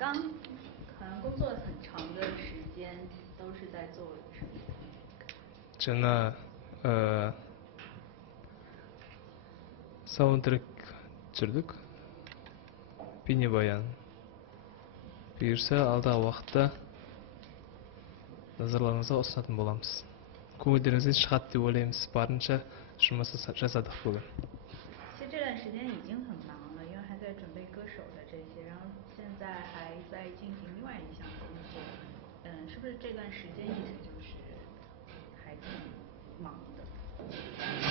刚可能工作很长的时间都是在做什么？ 저는 саундтрек түсірдік, бейнебаян. Бұйырса алдағы уақытта назарларыңызға ұсынатын боламыз. Көңілдеріңізден шығады деп ойлаймыз. Барынша жұмыс жасадық бүгін. 其实这段时间已经很忙了，因为还在准备歌手的这些，然后现在还在进行另外一项工作。是不是这段时间一直就是还挺忙的？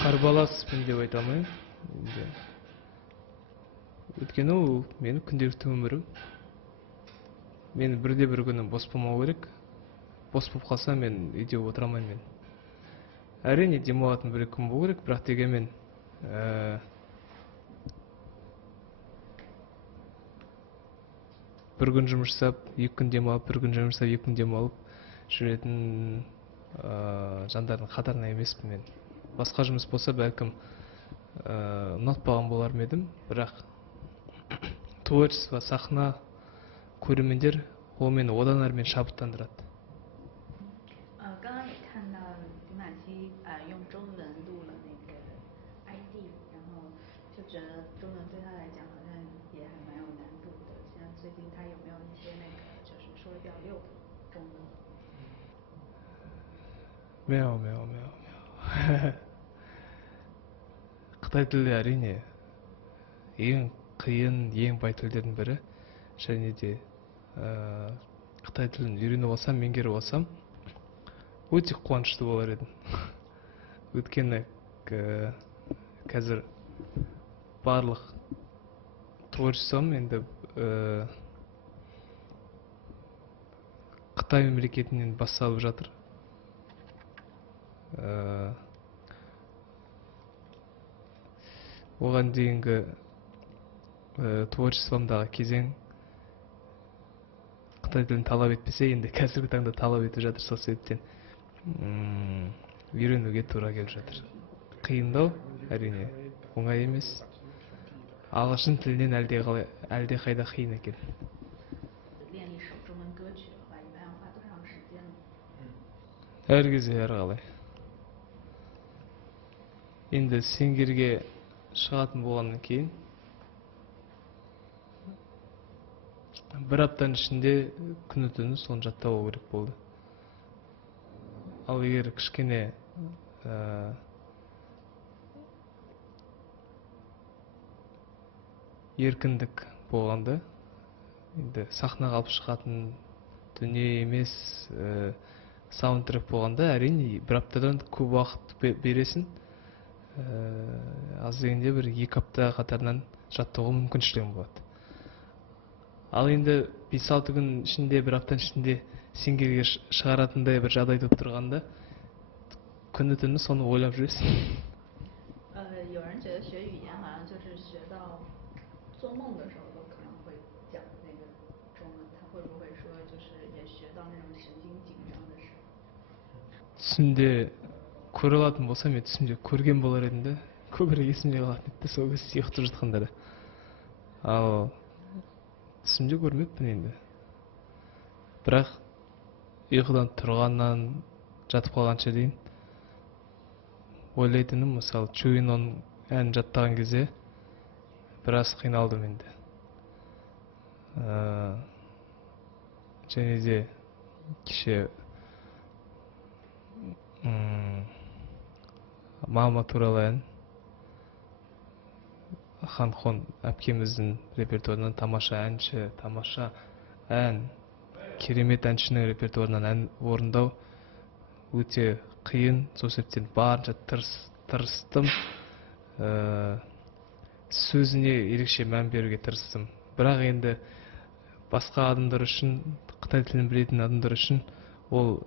қарбаласпын деп айта алмаймын. Өйткені ол менің күнделікті өмірім. Мен бірде бір күнім бос болмау керек. Бос болып қалса мен үйде отыра алмаймын мен. Әрине демалатын бір күн болу керек, бірақ дегенмен бір күн жұмыс жасап, екі күн демалып, бір күн жұмыс жасап, екі күн демалып жүретін жандардың қатарына емеспін мен. Басқа жұмыс болса бәлкім ұнатпаған болар ма едім, бірақ творчество, сахна, көрермендер ол мені одан әрі шабыттандырады. 刚刚也看到李玛姬用中文录了那个 ID， 然后就觉得中文对他来讲好像也还蛮有难度的。现在最近他有没有一些那个就是说的比较溜的中文？ 매워. Қытай тілі әрине ең қиын, ең бай тілдердің бірі. Және де Қытай тілін үйреніп алсам, меңгеріп алсам, өте қуанышты болар едім. Өйткені қазір барлық творчеством енді Қытай мемлекетінен басталып жатыр. Оған дейінгі творчествомдағы кезең Қытай тілін талап етпесе, енді қазіргі таңда талап етіп жатыр. Сол себептен үйренуге тура келіп жатыр. Қиындау әрине оңай емес. Ағылшын тілінен әлде қайда қиын екен. 练一首中文歌曲的话，一般要花多长时间呢？ әр кезде әрқалай. Енді сеңгерге шығатын болғаннан кейін бір аптаның ішінде күні түні соны жаттау керек болды. Ал егер кішкене еркіндік болғанда, енді сахнаға алып шығатын дүние емес, саундтрек болғанда әрине бір аптадан көп уақыт бересің. Аз дегенде бір 2 апта қатарынан жаттауға мүмкіншілігім болады. Ал енді 5-6 күн ішінде, бір аптаның ішінде сеңгерге шығаратындай бір жағдай болып тұрғанда, күні түні соны ойлап жүресің. 有人觉得学语言好像就是学到做梦的时候都可能会讲那个中文，他会不会说就是也学到那种神经紧张的时候？ түсімде көре алатын болсам, мен түсімде көрген болар едім де, көбірек есімде қалатын еді сол кезде ұйықтап жатқанда да. Ал түсімде көрмеппін енді. Бірақ ұйқыдан тұрғаннан жатып қалғанша дейін ойлайтыным, мысалы Чуйнон әнін жаттаған кезде біраз қиналдым енді. Және де кеше мама туралы ән Ханхон әпкеміздің репертуарынан тамаша әнші, тамаша ән, керемет әншінің репертуарынан ән орындау өте қиын. Сол себептен барынша тырыстым. Сөзіне ерекше мән беруге тырыстым. Бірақ енді басқа адамдар үшін, Қытай тілін білетін адамдар үшін ол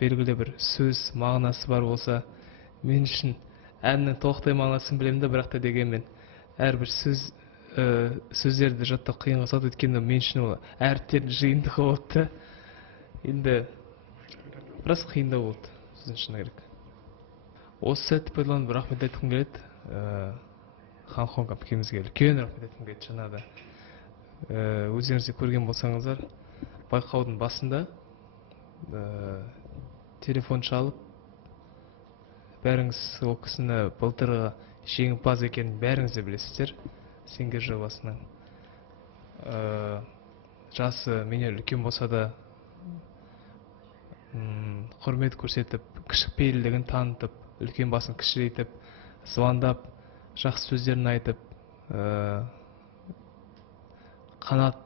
белгілі бір сөз мағынасы бар болса, мен үшін әннің толықтай мағынасын білемін де, бірақ та дегенмен әрбір сөздерді жаттау қиынға соғады. Өйткені мен үшін ол әріптердің жиынтығы болды. Енді біраз қиындау болды, сөздің шыны керек. Осы сәтті пайдаланып рахмет айтқым келеді. Ханхон әпкемізге үлкен рахмет айтқым келеді. Жаңағыда Өздеріңіз көрген болсаңыздар, байқаудың басында телефон шалып, бәріңіз ол кісіні былтырғы жеңімпаз екенін бәріңіз де білесіздер. Сингер жобасының жасы менен үлкен болса да құрмет көрсетіп, кішіпейілдігін танытып, үлкен басын кішірейтіп, звондап, жақсы сөздерін айтып, қанат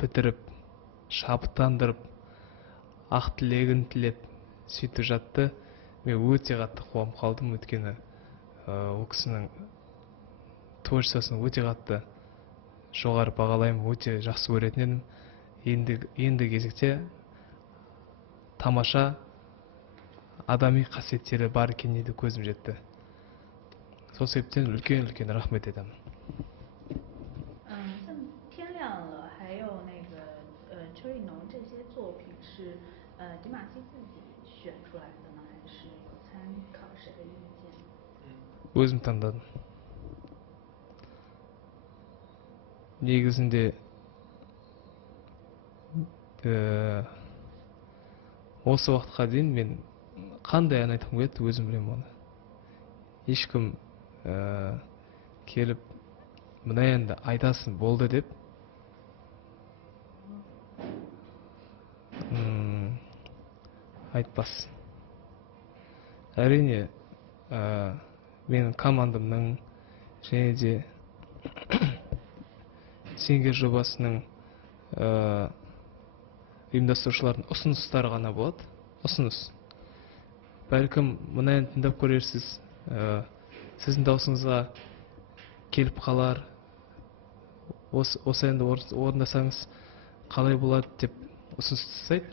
бітіріп, шабыттандырып, ақ тілегін тілеп сөйтіп жатты. Мен өте қатты қуанып қалдым, өйткені ол кісінің творчествосын өте қатты жоғары бағалаймын, өте жақсы көретін едім. Енді кезекте тамаша адами қасиеттері бар екеніне де көзім жетті. Сол себептен үлкен рахмет етемін. 像天亮了，还有那个邱意浓这些作品是迪玛希自己选出来的呢，还是有参考谁的意见？ Өзім таңдадым. Негізінде осы уақытқа дейін мен қандай ән айтқым келеді, өзім білемін оны. Ешкім келіп мына әнді айтасың болды деп айтпас. Әрине менің командамның және де Сингер жобасының ұйымдастырушылардың ұсыныстары ғана болады. Ұсыныс. Бәлкім мына әнді тыңдап көрерсіз, сіздің даусыңызға келіп қалар, осы әнді орындасаңыз қалай болады деп ұсыныс тастайды.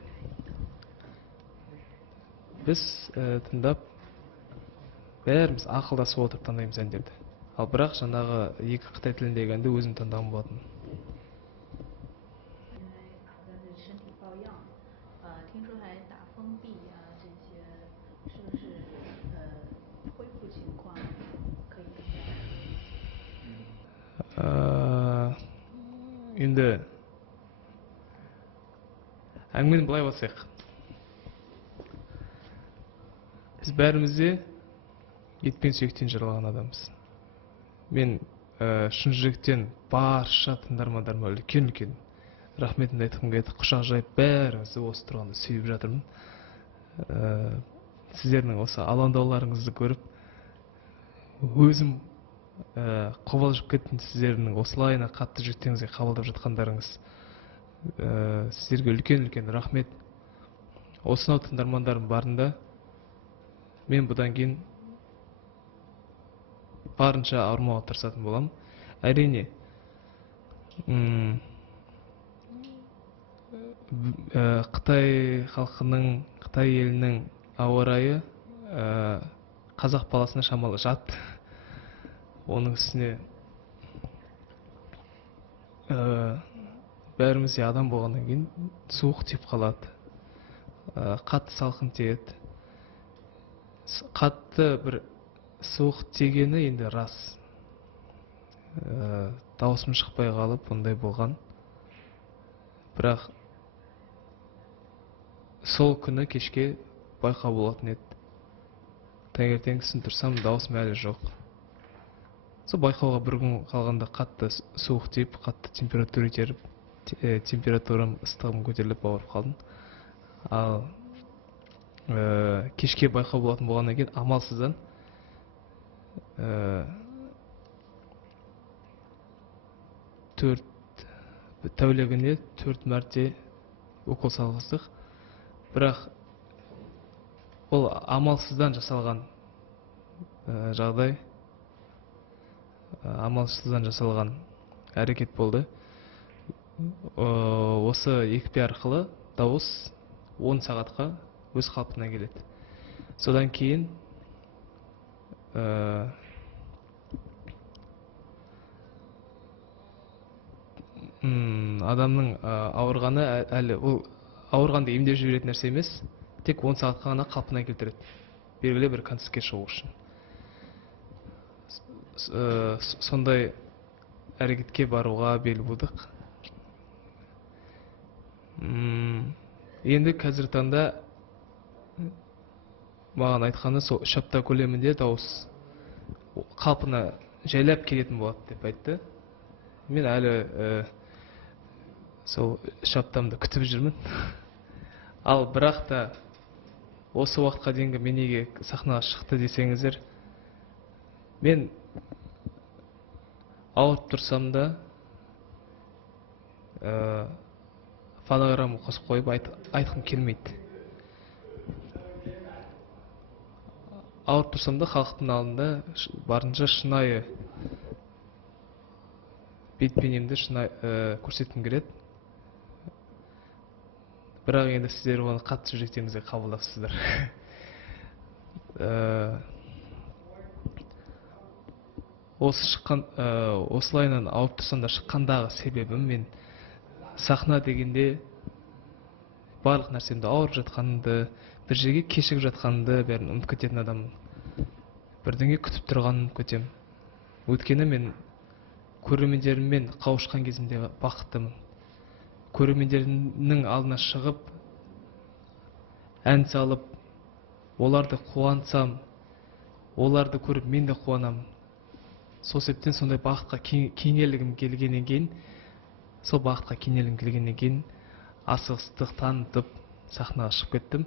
Біз тыңдап, бәріміз ақылдасып отырып таңдаймыз әндерді. Ал бірақ жаңағы екі Қытай тіліндегі әнді өзім таңдағым болатын. 身体抱恙，听说还打封闭啊，这些是不是恢复情况可以更加？ Енді әңгімені былай бастайық. Біз бәріміз де ет пен сүйектен жаралған адамбыз. Мен шын жүректен барша тыңдармандарыма үлкен рахметімді айтқым келеді. Құшақ жайып бәріңізді осы тұрғанда сүйіп жатырмын. Сіздердің осы алаңдауларыңызды көріп, өзім қобалжып кеттім. Сіздердің осылайына қатты жүректеріңізге қабылдап жатқандарыңыз. Сіздерге үлкен рахмет. Осынау тыңдармандарым барында мен бұдан кейін барынша ауырмауға тырысатын боламын. Әрине, Қытай халқының, Қытай елінің ауа райы қазақ баласына шамалы жат. Оның үстіне бәріміз де адам болғаннан кейін суық тиіп қалады. Қатты салқын тиеді. Қатты бір суық тигені енді рас. Даусым шықпай қалып, ондай болған. Бірақ сол күні кешке байқау болатын еді. Таңертеңгісін тұрсам, даусым әлі жоқ. Сол байқауға бір күн қалғанда қатты суық тиіп, қатты температура теріп, температурам, ыстығым көтеріліп ауырып қалдым. Ал кешке байқау болатын болғаннан кейін амалсыздан тәулігіне 4 мәрте укол салғыздық. Бірақ ол амалсыздан жасалған жағдай, амалсыздан жасалған әрекет болды. Осы екпе арқылы дауыс 10 сағатқа өз қалпына келеді. Содан кейін адамның ауырғаны әлі, ол ауырғанды емдеп жіберетін нәрсе емес, тек 10 сағатқа ғана қалпына келтіреді, белгілі бір концертке шығу үшін. Сондай әрекетке баруға бел будық. Енді қазір таңда маған айтқаны сол 3 апта көлемінде дауыс қалпына жайлап келетін болады деп айтты. Мен әлі сол 3 аптамды күтіп жүрмін. Ал бірақ та осы уақытқа дейінгі мен неге сахнаға шықты десеңіздер, мен ауырып тұрсам да фонограмма қосып қойып айтқым келмейді. Ауырып тұрсам да халықтың алдында барынша шынайы бет-бейнемді көрсеткім келеді. Бірақ енді сіздер оны қатты жүректеріңізге қабылдапсыздар. Осылайынан ауырып тұрсам да шыққандағы себебім, мен сахна дегенде барлық нәрсемді ауырып жатқанымды, бір жерге кешігіп жатқанымды бәрін ұмытып кететін адаммын. Бірдеңе күтіп тұрғанын көтем. Өйткені мен көрермендеріммен қауышқан кезімде бақыттымын. Көрермендерінің алдына шығып, ән салып, оларды қуантсам, оларды көріп мен де қуанамын. Сол себептен сондай бақытқа кенелгім келгеннен кейін, асығыстық танытып сахнаға шығып кеттім.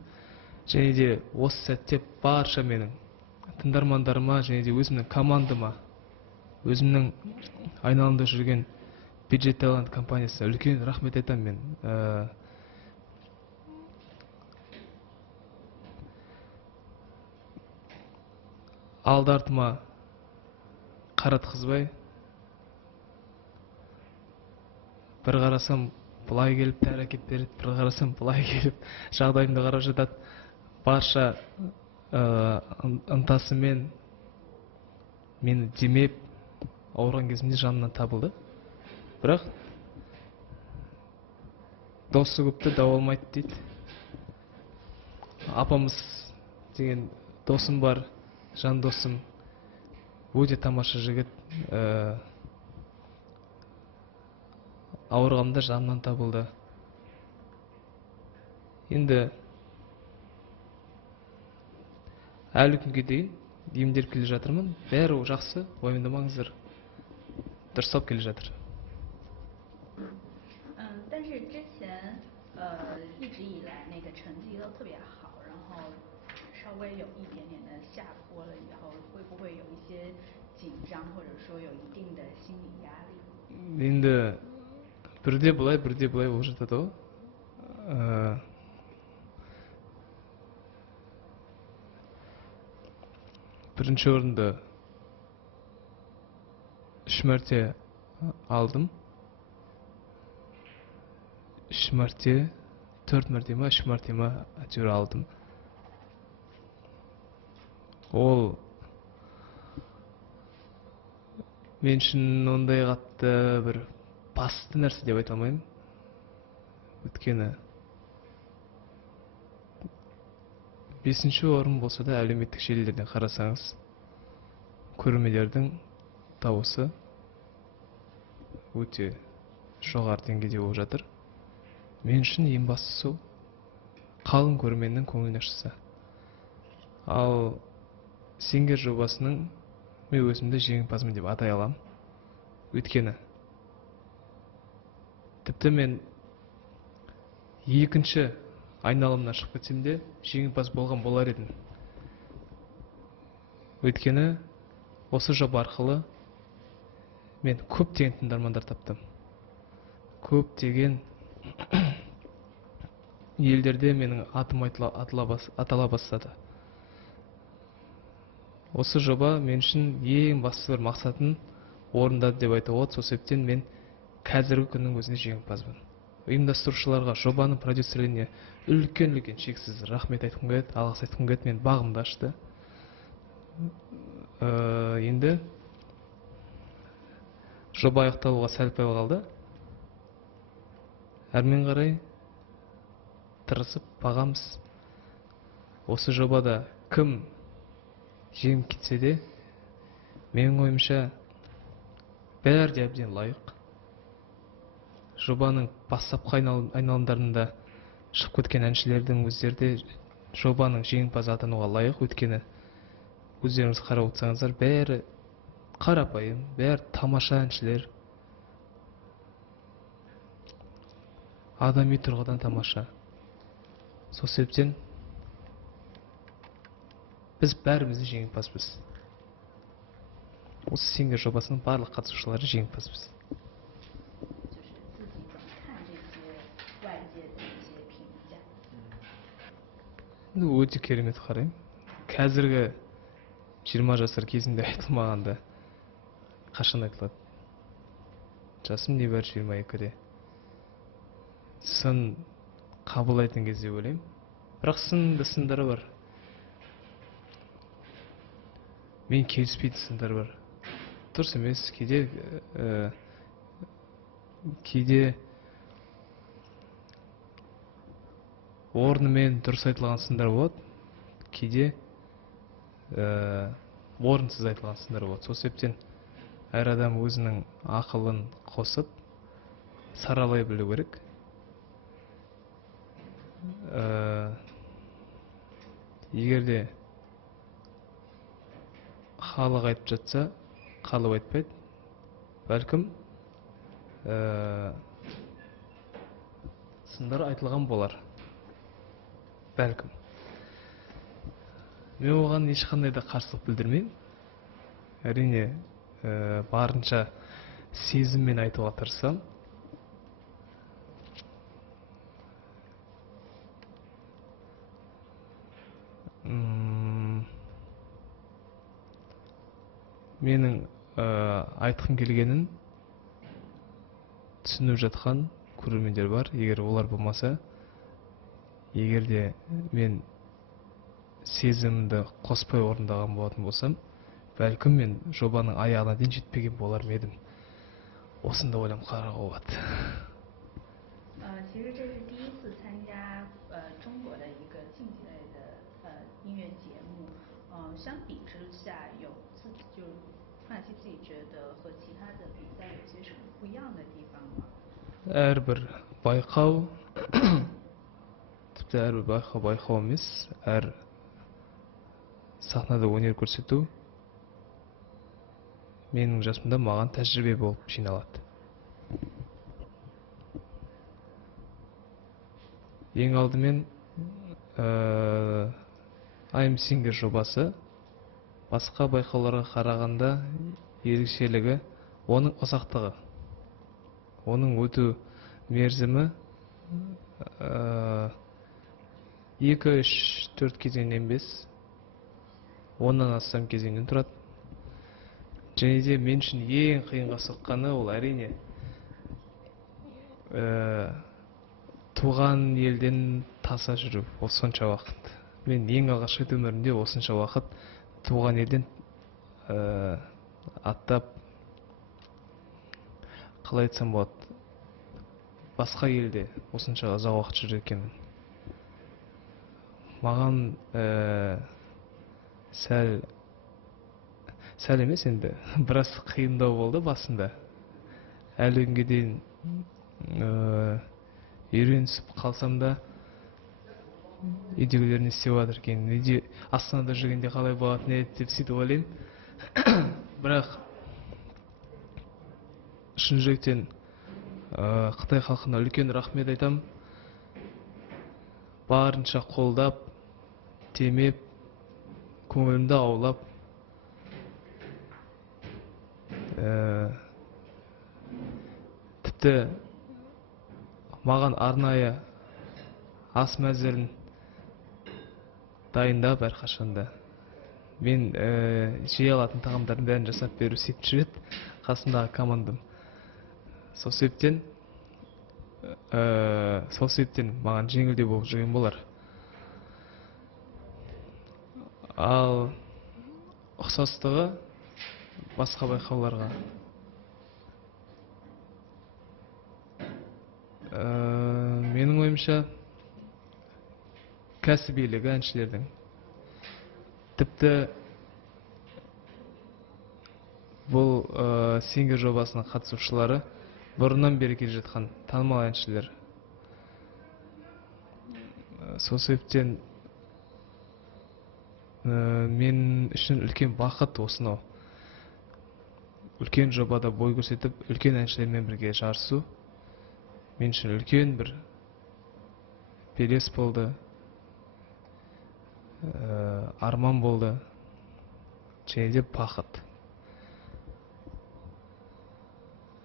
Және де осы сәтте барша менің тыңдармандарыма, және де өзімнің командама, өзімнің айналымда жүрген Бюджет Талант компаниясына үлкен рахмет айтамын мен. Алды-артыма қаратқызбай, бір қарасам бұлай келіп тәрі әкеп береді, бір қарасам бұлай келіп жағдайымды қарап жатады. Барша ынтасымен мені демеп, ауырған кезімде жанымнан табылды. Бірақ досы көпті дау алмайды дейді. Апамыз деген досым бар, жан досым, өте тамаша жігіт. Ауырғанымда жанымнан табылды. Енді әлі күнге дейін емделіп келе жатырмын. Бәрі жақсы, уайымдамаңыздар. Дұрыстап келе жатыр. 但是之前一直以来那个成绩都特别好，然后稍微有一点点的下坡了以后，会不会有一些紧张，或者说有一定的心理压力？ енді бірде бұлай болып жатады ғой. Бірінші орынды 3 мәрте алдым. 3 мәрте, 4 мәрте ма, 3 мәрте ма әйтеуір алдым. Ол мен үшін ондай қатты бір басты нәрсе деп айта алмаймын. Өйткені 5-ші орын болса да әлеуметтік желілерден қарасаңыз, көрермендердің дауысы өте жоғары деңгейде болып жатыр. Мен үшін ең бастысы қалың көрерменнің көңіліне шықса. Ал Сингер жобасының мен өзімді жеңімпазымын деп атай аламын. Өйткені тіпті мен екінші айналымнан шығып кетсем де жеңімпаз болған болар едім. Өйткені осы жоба арқылы мен көптеген тыңдармандар таптым. Көптеген елдерде менің атым атала бастады. Осы жоба мен үшін ең басты бір мақсатын орындады деп айтуға болады. Сол себептен мен қазіргі күннің өзінде жеңімпазбын. Ұйымдастырушыларға, жобаның продюсерлеріне үлкен шексіз рахмет айтқым келеді, алғыс айтқым келеді. Мен бағымды ашты. Енді жоба аяқталуға сәл пәл қалды. Әрмен қарай тырысып бағамыз. Осы жобада кім жеңіп кетсе де, менің ойымша бәрі де әбден лайық. Жобаның бастапқы айналымдарында шығып кеткен әншілердің өздері де жобаның жеңімпазы атануға лайық. Өйткені өздеріңіз қарап отырсаңыздар, бәрі қарапайым, бәрі тамаша әншілер. Адами тұрғыдан тамаша. Сол себептен біз бәріміз де жеңімпазбыз. Осы сингер жобасының барлық қатысушылары жеңімпазбыз. Өте керемет қараймын. Қазіргі 20 жасар кезінде айтылмағанда қашан айтылады? Жасым небәрі 22-де. Сын қабылдайтын кезде ойлаймын. Бірақ сындары бар. Мен келіспейтін сындар бар. Дұрыс емес, кейде орнымен дұрыс айтылған сындар болады, кейде орынсыз айтылған сындар болады. Сол себептен әр адам өзінің ақылын қосып, саралай білу керек. Егерде халық айтып жатса, қалып айтпайды. Бәлкім сындар айтылған болар. Бәлкім. Мен оған ешқандай да қарсылық білдірмеймін. Әрине, барынша сезіммен айтуға тырысамын. Менің айтқым келгенін түсініп жатқан көрермендер бар. Егер олар болмаса, егерде мен сезімімді қоспай орындаған болатын болсам, бәлкім мен жобаның аяғына дейін жетпеген болар ма едім. Осында ойлам қарауға болады. 其实这是第一次参加中国的一个竞技类的音乐节目，相比之下有自己就范希自己觉得和其他的比赛有些什么不一样的地方吗？ әрбір байқау тіпті әрбір байқау емес, әр сахнада өнер көрсету менің жасымда маған тәжірибе болып жиналады. Ең алдымен I'm Singer жобасы басқа байқауларға қарағанда ерекшелігі оның ұзақтығы. Оның өту мерзімі 2-3-4 кезеңнен емес, 10-нан астам кезеңнен тұрады. Және де мен үшін ең қиынға соққаны ол әрине туған елден таса жүру. Ол сонша уақыт. Мен ең алғашқы өмірімде осынша уақыт туған елден аттап, қалай айтсам болады, басқа елде осынша ұзақ уақыт жүрген екенмін. Маған сәл емес енді, біраз қиындау болды басында. Әлі күнге дейін үйренісіп қалсам да, үйдегілер не істеп жатыр екен, Астанада жүргенде қалай болатын еді деп сөйтіп ойлаймын. Бірақ шын жүректен Қытай халқына үлкен рахмет айтам. Барынша қолдап, темеп, көңілімді аулап, тіпті маған арнайы ас мәзірін дайындап әрқашанда. Мен жей алатын тағамдардың бәрін жасап беру сөйтіп жүреді қасындағы командам. Сол себептен маған жеңілдеу болып жүрген болар. Ал ұқсастығы басқа байқауларға менің ойымша кәсібилігі әншілердің. Тіпті Бұл Сингер жобасының қатысушылары бұрыннан бері келе жатқан танымал әншілер. Сол себептен мен үшін үлкен бақыт осынау. Үлкен жобада бой көрсетіп, үлкен әншілермен бірге жарысу мен үшін үлкен бір белес болды, арман болды, және де бақыт.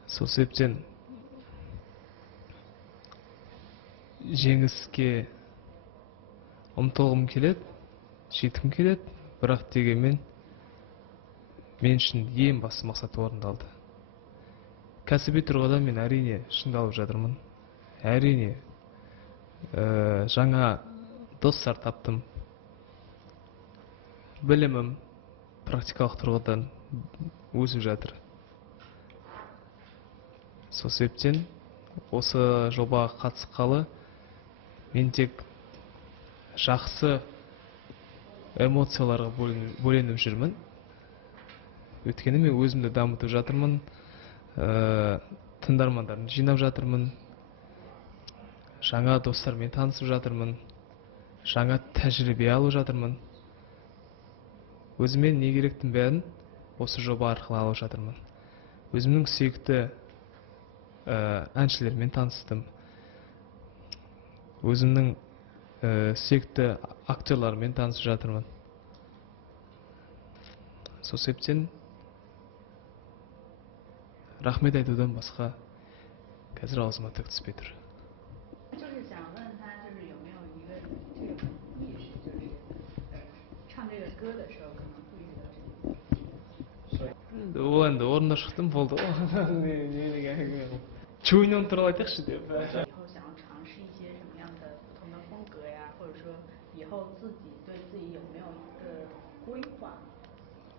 Сол себептен жеңіске ұмтылғым келеді, жеткім келеді, бірақ дегенмен мен үшін ең басты мақсат орындалды. Кәсіби тұрғыда мен әрине шыңдалып жатырмын. Әрине жаңа достар таптым. Білімім практикалық тұрғыдан өсіп жатыр. Сол себептен осы жобаға қатысқалы мен тек жақсы эмоцияларға бөленіп жүрмін. Өйткені мен өзімді дамытып жатырмын, тыңдармандарын жинап жатырмын, жаңа достармен танысып жатырмын, жаңа тәжірибе алып жатырмын. Өзіме не керектің бәрін осы жоба арқылы алып жатырмын. Өзімнің сүйікті әншілермен таныстым. Өзімнің сүйікті актерлармен танысып жатырмын. Сол себептен рахмет айтудан басқа қазір аузыма түк түспей тұр. Ол енді орында шықтым, болды. Чуйнен туралы айтайықшы деп.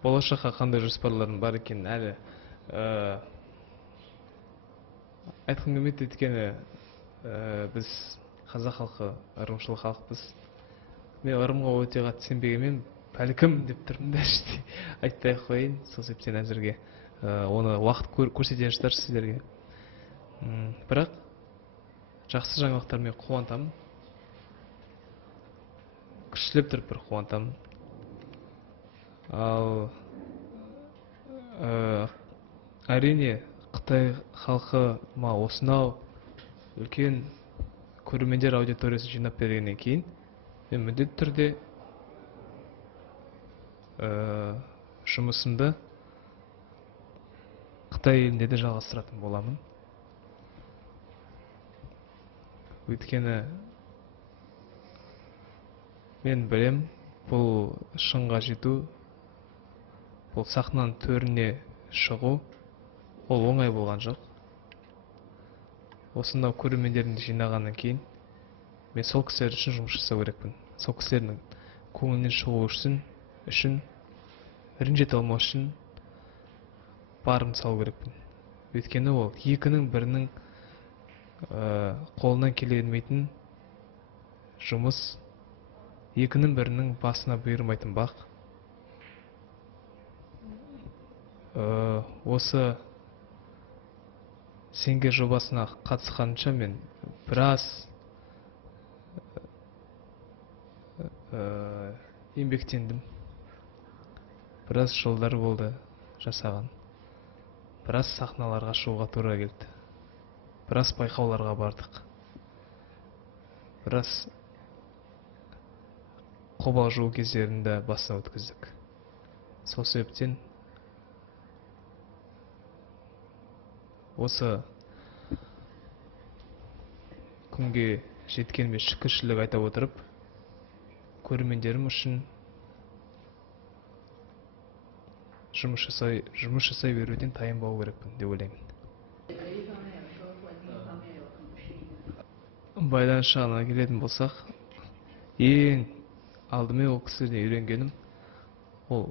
Болашаққа қандай жоспарларым бар екен әлі айтқым келмейді, өйткені біз қазақ халқы ырымшыл халықпыз. Мен ырымға өте қатты сенбегенмен бәлкім деп тұрмын да іште айтпай қояйын. Сол себептен әзірге оны уақыт көрсетер шығар сіздерге. Бірақ жақсы жаңалықтармен қуантамын. Күштілеп тұрып бір қуантамын. Ал әрине Қытай халқы осынау үлкен көрермендер аудиториясын жинап бергеннен кейін мен міндетті түрде жұмысымды Қытай елінде де жалғастыратын боламын. Өйткені мен білем, бұл шыңға жету, бұл сахнаның төріне шығу, ол оңай болған жоқ. Осынау көрермендерді жинағаннан кейін мен сол кісілер үшін жұмыс жасау керекпін. Сол кісілердің көңілінен шығу үшін ренжете алмау үшін барымды салу керекпін. Өйткені ол екінің бірінің қолынан келе бермейтін жұмыс, екінің бірінің басына бұйырмайтын бақ. Осы Сингер жобасына қатысқанша мен біраз еңбектендім. Біраз жылдар болды жасаған. Біраз сахналарға шығуға тура келді. Біраз байқауларға бардық. Біраз қобалжу кездерінде басына өткіздік. Сол себептен осы күнге жеткеніме шүкіршілік айта отырып, көрермендерім үшін жұмыс жасай беруден тайынбау керекпін деп ойлаймын. Байланыс жағына келетін болсақ, ең алдымен ол кісіден үйренгенім ол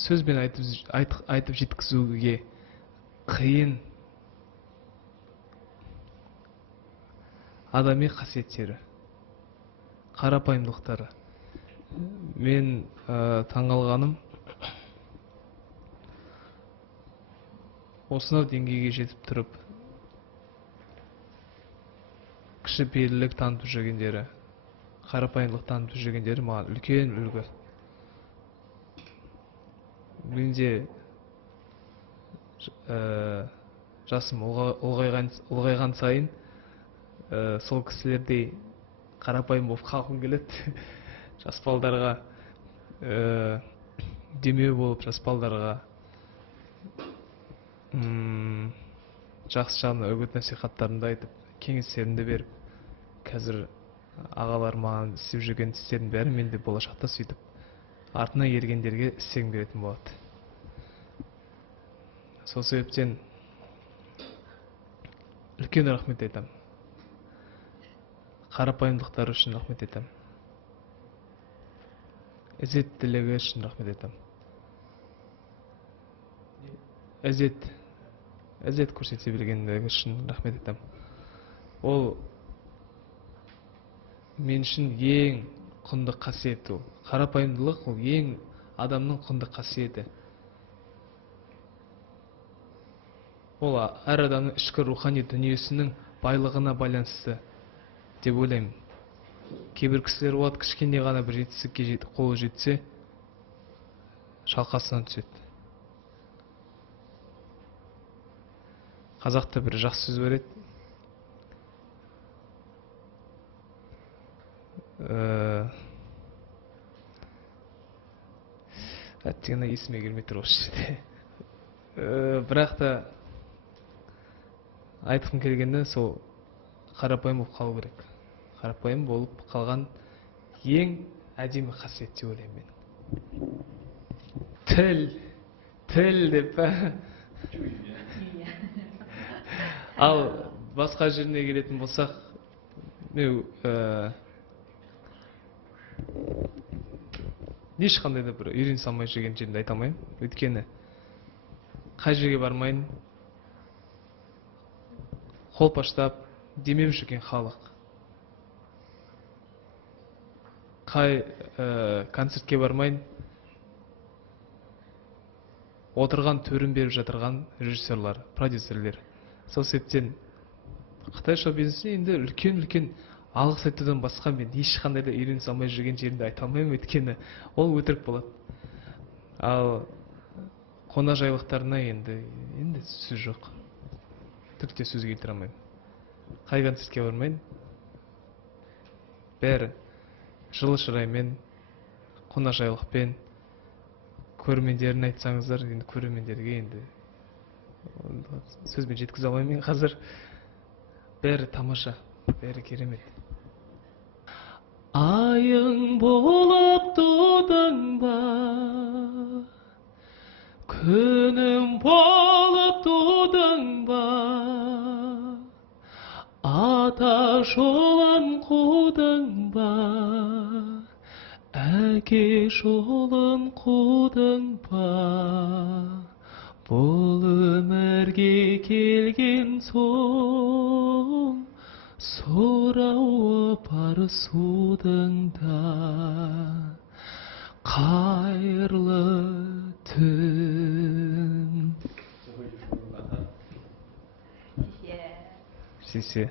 сөзбен айтып жеткізуге қиын адами қасиеттері, қарапайымдылықтары. Мен таңғалғаным осынау деңгейге жетіп тұрып кішіпейілділік танытып жүргендері, қарапайымдылық танытып жүргендері маған үлкен үлгі. Менде жасым ұлғайған сайын сол кісілердей қарапайым болып қалғым келеді. Жас балдарға демеу болып, жас балдарға жақсы жағына үгіт насихаттарымды айтып, кеңестерімді беріп, қазір ағалар маған істеп жүрген істердің бәрі мен де болашақта сөйтіп артына ергендерге істегім келетін болады. Сол себептен үлкен рахмет айтам. Қарапайымдылықтары үшін рахмет айтам. Ізеттілігі үшін рахмет айтам. Ізет көрсете білгендігі үшін рахмет айтам. Ол мен үшін ең құнды қасиет. Ол қарапайымдылық, ол ең адамның құнды қасиеті. Ол әр адамның ішкі рухани дүниесінің байлығына байланысты деп ойлаймын. Кейбір кісілер болады, кішкене ғана бір жетістікке қолы жетсе, шалқасынан түседі. Қазақта бір жақсы сөз бар еді. Әттеңіне есіме келмей тұр осы жерде. Бірақ та айтқым келгені сол қарапайым болып қалу керек. Қарапайым болып қалған ең әдемі қасиет деп ойлаймын мен. Тіл деп па? Ал басқа жеріне келетін болсақ, ешқандай да бір үйрене салмай жүрген жерінде айта алмаймын. Өйткені қай жерге бармайын, қолпаштап демеп жүрген халық. Қай концертке бармайын, отырған төрін беріп жатырған режиссерлар, продюсерлер. Сол себептен Қытай шоу-бизнесіне енді үлкен алғыс айтудан басқа мен ешқандай да үйрене салмай жүрген жерінде айта алмаймын, өйткені ол өтірік болады. Ал қонақжайлықтарына енді сөз жоқ. Түкте сөз келтіре алмаймын. Қай концертке бармайын, бәрі жылы шыраймен, қонақжайлықпен, көрермендерін айтсаңыздар, енді көрермендерге енді сөзбен жеткізе алмаймын мен қазір. Бәрі тамаша, бәрі керемет. Айың болып тудың ба, күнім болып тудың ба, ата жолын қудың ба, әке жолын қудың ба, бұл өмірге келген соң сұрауы бар судың да. Қайырлы түн. 谢谢。